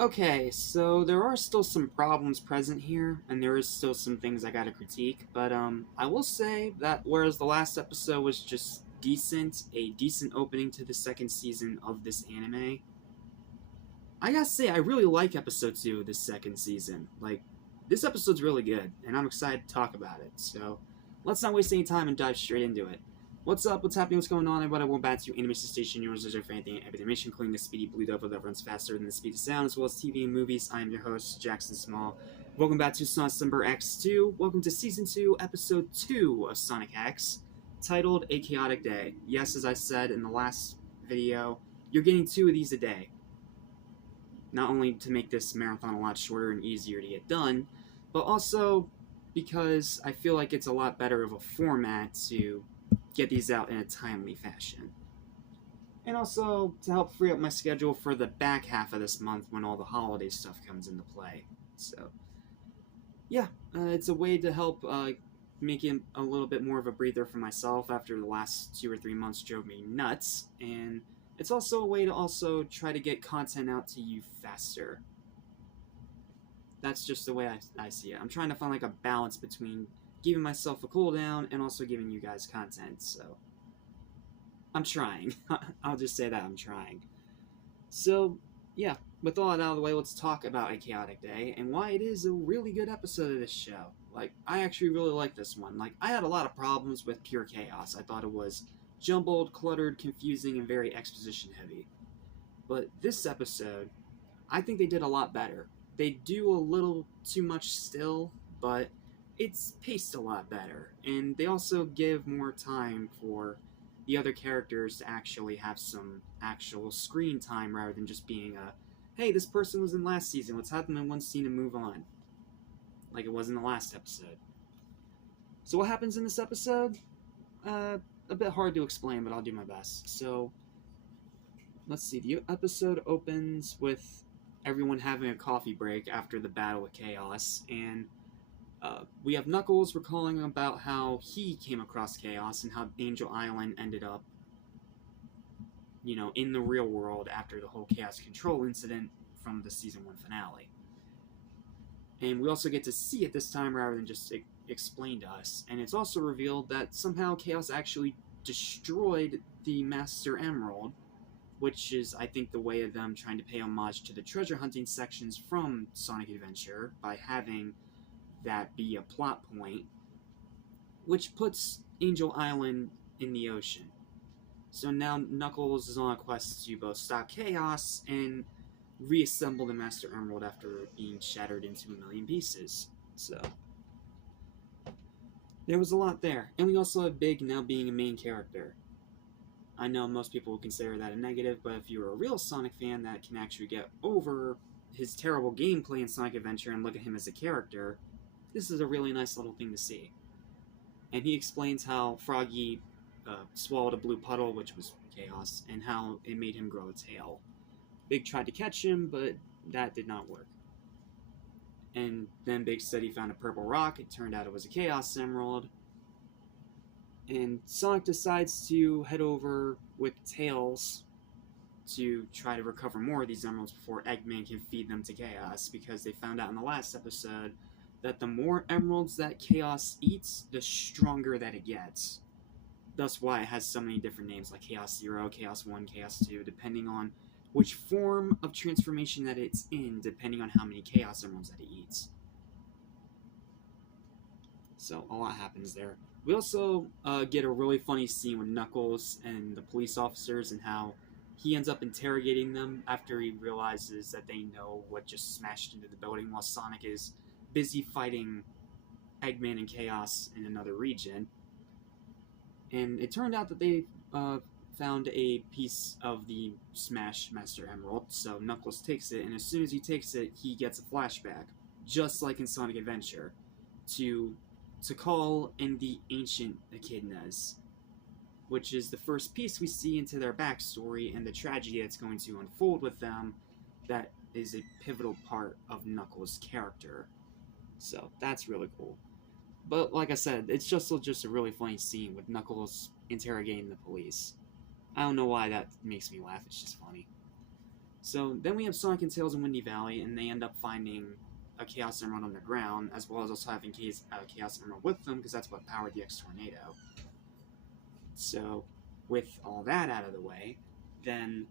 Okay, so there are still some problems present here, and there is still some things I gotta critique, but I will say that whereas the last episode was just decent, a decent opening to the second season of this anime, I gotta say I really like episode 2 of this second season. Like, this episode's really good, and I'm excited to talk about it, so let's not waste any time and dive straight into it. What's up, what's happening, what's going on, and what I want back to Animation Station, yours is for anything animation, including the speedy blue devil that runs faster than the speed of sound, as well as TV and movies. I am your host, Jackson Small. Welcome back to SoniCemberX2. Welcome to Season 2, Episode 2 of Sonic X, titled A Chaotic Day. Yes, as I said in the last video, you're getting 2 of these a day. Not only to make this marathon a lot shorter and easier to get done, but also because I feel like it's a lot better of a format to get these out in a timely fashion. And also to help free up my schedule for the back half of this month when all the holiday stuff comes into play. So, yeah, it's a way to help make it a little bit more of a breather for myself after the last 2 or 3 months drove me nuts, and it's also a way to also try to get content out to you faster. That's just the way I see it. I'm trying to find like a balance between giving myself a cooldown and also giving you guys content, so I'm trying. I'll just say that I'm trying. So, yeah, with all that out of the way, let's talk about A Chaotic Day and why it is a really good episode of this show. Like, I actually really like this one. Like, I had a lot of problems with Pure Chaos. I thought it was jumbled, cluttered, confusing, and very exposition heavy. But this episode, I think they did a lot better. They do a little too much still, but it's paced a lot better. And they also give more time for the other characters to actually have some actual screen time rather than just being a, hey, this person was in last season, let's have them in one scene and move on. Like it was in the last episode. So what happens in this episode? A bit hard to explain, but I'll do my best. So, let's see. The episode opens with everyone having a coffee break after the battle with Chaos, and we have Knuckles recalling about how he came across Chaos and how Angel Island ended up, in the real world after the whole Chaos Control incident from the Season 1 finale. And we also get to see it this time rather than just explained to us. And it's also revealed that somehow Chaos actually destroyed the Master Emerald, which is, I think, the way of them trying to pay homage to the treasure hunting sections from Sonic Adventure by having that be a plot point, which puts Angel Island in the ocean. So now Knuckles is on a quest to both stop Chaos and reassemble the Master Emerald after being shattered into a million pieces. So there was a lot there. And we also have Big now being a main character. I know most people would consider that a negative, but if you're a real Sonic fan that can actually get over his terrible gameplay in Sonic Adventure and look at him as a character, this is a really nice little thing to see. And he explains how Froggy swallowed a blue puddle, which was Chaos, and how it made him grow a tail. Big tried to catch him, but that did not work. And then Big said he found a purple rock. It turned out it was a Chaos Emerald. And Sonic decides to head over with Tails to try to recover more of these emeralds before Eggman can feed them to Chaos, because they found out in the last episode that the more emeralds that Chaos eats, the stronger that it gets. That's why it has so many different names, like Chaos 0, Chaos 1, Chaos 2, depending on which form of transformation that it's in, depending on how many Chaos Emeralds that it eats. So, a lot happens there. We also get a really funny scene with Knuckles and the police officers and how he ends up interrogating them after he realizes that they know what just smashed into the building while Sonic is busy fighting Eggman and Chaos in another region. And it turned out that they found a piece of the Smash Master Emerald, so Knuckles takes it, and as soon as he takes it, he gets a flashback, just like in Sonic Adventure, to Tikal and the Ancient Echidnas, which is the first piece we see into their backstory and the tragedy that's going to unfold with them that is a pivotal part of Knuckles' character. So, that's really cool. But, like I said, it's just a really funny scene with Knuckles interrogating the police. I don't know why that makes me laugh, it's just funny. So then we have Sonic and Tails in Windy Valley, and they end up finding a Chaos Emerald underground, as well as also having Chaos Emerald with them, because that's what powered the X-Tornado. So, with all that out of the way, then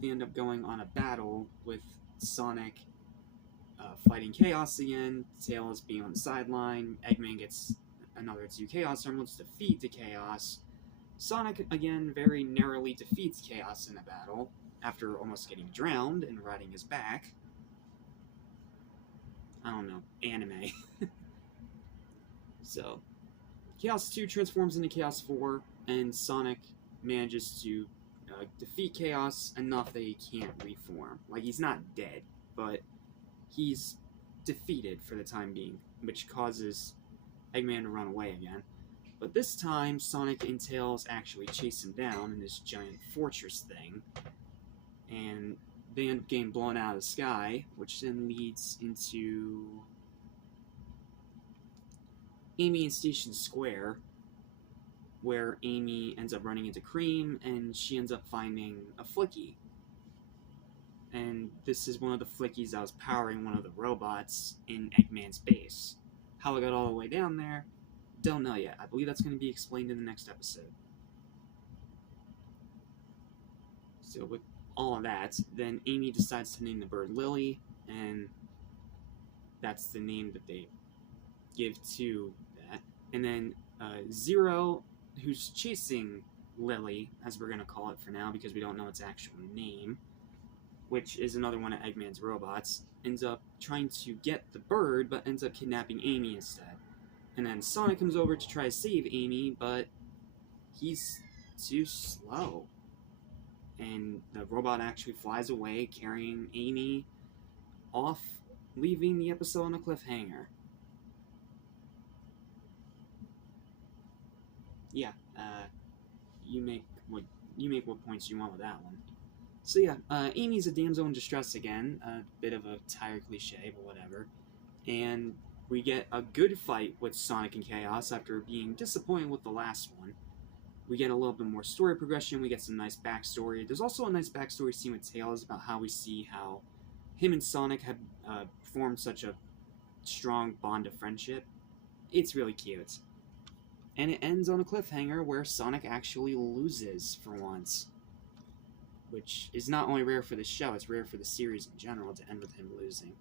they end up going on a battle with Sonic fighting Chaos again, Tails being on the sideline, Eggman gets another 2 Chaos Emeralds to defeat the Chaos. Sonic, again, very narrowly defeats Chaos in a battle, after almost getting drowned and riding his back. I don't know, anime. So, Chaos 2 transforms into Chaos 4, and Sonic manages to defeat Chaos enough that he can't reform. Like, he's not dead, but he's defeated for the time being, which causes Eggman to run away again. But this time, Sonic and Tails actually chase him down in this giant fortress thing, and they end up getting blown out of the sky, which then leads into Amy and Station Square, where Amy ends up running into Cream, and she ends up finding a Flicky. And this is one of the Flickies that was powering one of the robots in Eggman's base. How it got all the way down there, don't know yet. I believe that's going to be explained in the next episode. So with all of that, then Amy decides to name the bird Lily, and that's the name that they give to that. And then Zero, who's chasing Lily, as we're going to call it for now because we don't know its actual name, which is another one of Eggman's robots, ends up trying to get the bird, but ends up kidnapping Amy instead. And then Sonic comes over to try to save Amy, but he's too slow. And the robot actually flies away, carrying Amy off, leaving the episode on a cliffhanger. Yeah, you make what points you want with that one. So yeah, Amy's a damsel in distress again, a bit of a tired cliche, but whatever. And we get a good fight with Sonic and Chaos after being disappointed with the last one. We get a little bit more story progression, we get some nice backstory. There's also a nice backstory scene with Tails about how we see how him and Sonic have formed such a strong bond of friendship. It's really cute. And it ends on a cliffhanger where Sonic actually loses for once. Which is not only rare for the show, it's rare for the series in general to end with him losing.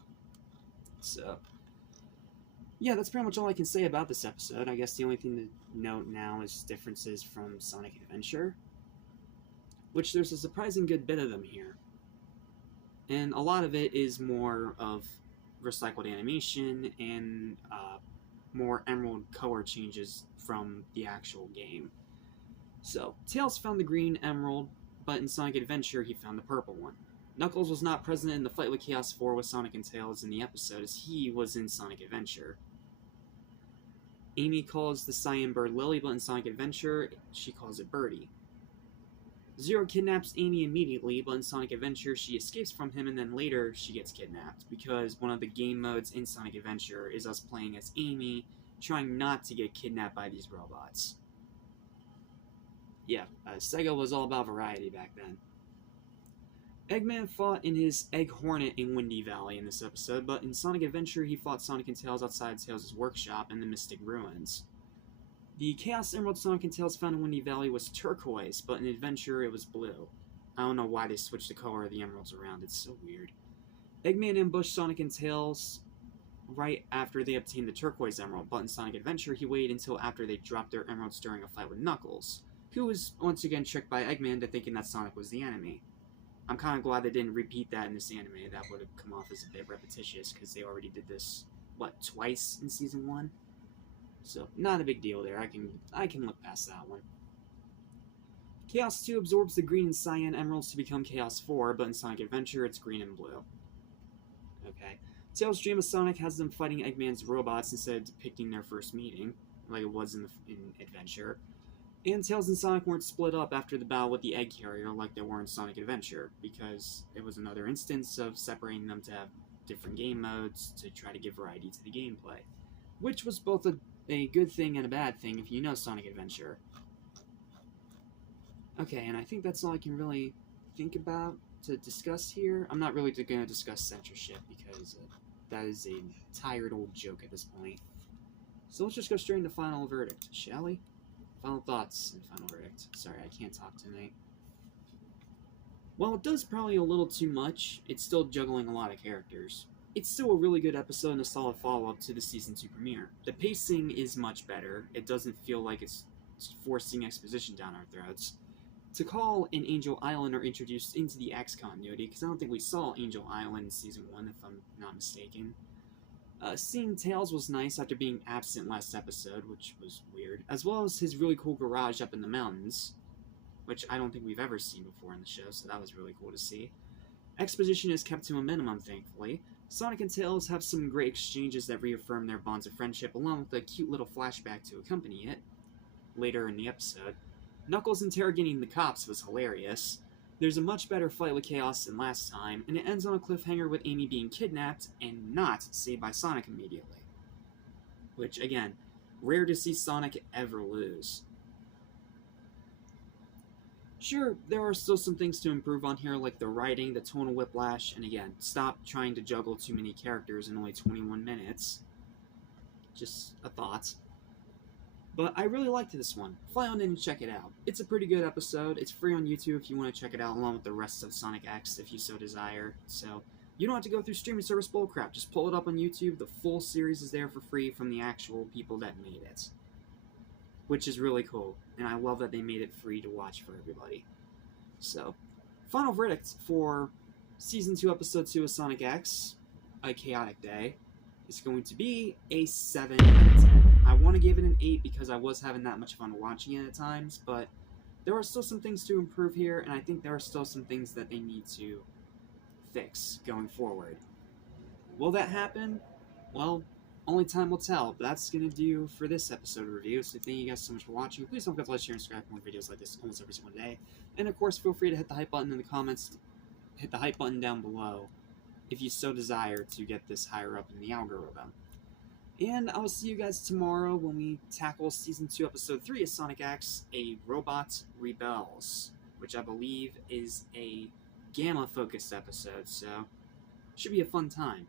So, yeah, that's pretty much all I can say about this episode. I guess the only thing to note now is differences from Sonic Adventure, which there's a surprising good bit of them here. And a lot of it is more of recycled animation and more emerald color changes from the actual game. So, Tails found the green emerald, but in Sonic Adventure he found the purple one. Knuckles was not present in the fight with Chaos 4 with Sonic and Tails in the episode, as he was in Sonic Adventure. Amy calls the cyan bird Lily, but in Sonic Adventure, she calls it Birdie. Zero kidnaps Amy immediately, but in Sonic Adventure, she escapes from him, and then later, she gets kidnapped, because one of the game modes in Sonic Adventure is us playing as Amy, trying not to get kidnapped by these robots. Yeah, Sega was all about variety back then. Eggman fought in his Egg Hornet in Windy Valley in this episode, but in Sonic Adventure he fought Sonic and Tails outside Tails' workshop in the Mystic Ruins. The Chaos Emerald Sonic and Tails found in Windy Valley was turquoise, but in Adventure it was blue. I don't know why they switched the color of the emeralds around, it's so weird. Eggman ambushed Sonic and Tails right after they obtained the turquoise emerald, but in Sonic Adventure he waited until after they dropped their emeralds during a fight with Knuckles, who was once again tricked by Eggman into thinking that Sonic was the enemy. I'm kind of glad they didn't repeat that in this anime. That would have come off as a bit repetitious, because they already did this, twice in Season 1? So, not a big deal there. I can look past that one. Chaos 2 absorbs the green and cyan emeralds to become Chaos 4, but in Sonic Adventure, it's green and blue. Okay. Tails' dream of Sonic has them fighting Eggman's robots instead of depicting their first meeting, like it was in Adventure. And Tails and Sonic weren't split up after the battle with the Egg Carrier like they were in Sonic Adventure, because it was another instance of separating them to have different game modes to try to give variety to the gameplay. Which was both a good thing and a bad thing if you know Sonic Adventure. Okay, and I think that's all I can really think about to discuss here. I'm not really going to discuss censorship because that is a tired old joke at this point. So let's just go straight into final verdict, shall we? Final thoughts and final verdict. Sorry, I can't talk tonight. While it does probably a little too much, it's still juggling a lot of characters. It's still a really good episode and a solid follow-up to the Season 2 premiere. The pacing is much better. It doesn't feel like it's forcing exposition down our throats. Tikal and Angel Island are introduced into the X continuity, because I don't think we saw Angel Island in Season 1, if I'm not mistaken. Seeing Tails was nice after being absent last episode, which was weird, as well as his really cool garage up in the mountains, which I don't think we've ever seen before in the show, so that was really cool to see. Exposition is kept to a minimum, thankfully. Sonic and Tails have some great exchanges that reaffirm their bonds of friendship, along with a cute little flashback to accompany it later in the episode. Knuckles interrogating the cops was hilarious. There's a much better fight with Chaos than last time, and it ends on a cliffhanger with Amy being kidnapped and not saved by Sonic immediately. Which, again, rare to see Sonic ever lose. Sure, there are still some things to improve on here, like the writing, the tonal whiplash, and again, stop trying to juggle too many characters in only 21 minutes. Just a thought. But I really liked this one. Fly on in and check it out. It's a pretty good episode. It's free on YouTube if you want to check it out, along with the rest of Sonic X if you so desire. So, you don't have to go through streaming service bullcrap. Just pull it up on YouTube. The full series is there for free from the actual people that made it. Which is really cool. And I love that they made it free to watch for everybody. So, final verdict for Season 2, Episode 2 of Sonic X, A Chaotic Day, is going to be a 7 out of 10. I want to give it an 8 because I was having that much fun watching it at times, but there are still some things to improve here, and I think there are still some things that they need to fix going forward. Will that happen? Well, only time will tell, but that's going to do for this episode review, so thank you guys so much for watching. Please don't forget to like, share, and subscribe for more videos like this almost every single day. And of course, feel free to hit the hype button in the comments, hit the hype button down below, if you so desire to get this higher up in the algorithm. And I will see you guys tomorrow when we tackle Season 2, Episode 3 of Sonic X, A Robot Rebels, which I believe is a Gamma-focused episode, so should be a fun time.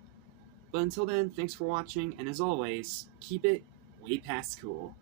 But until then, thanks for watching, and as always, keep it way past cool.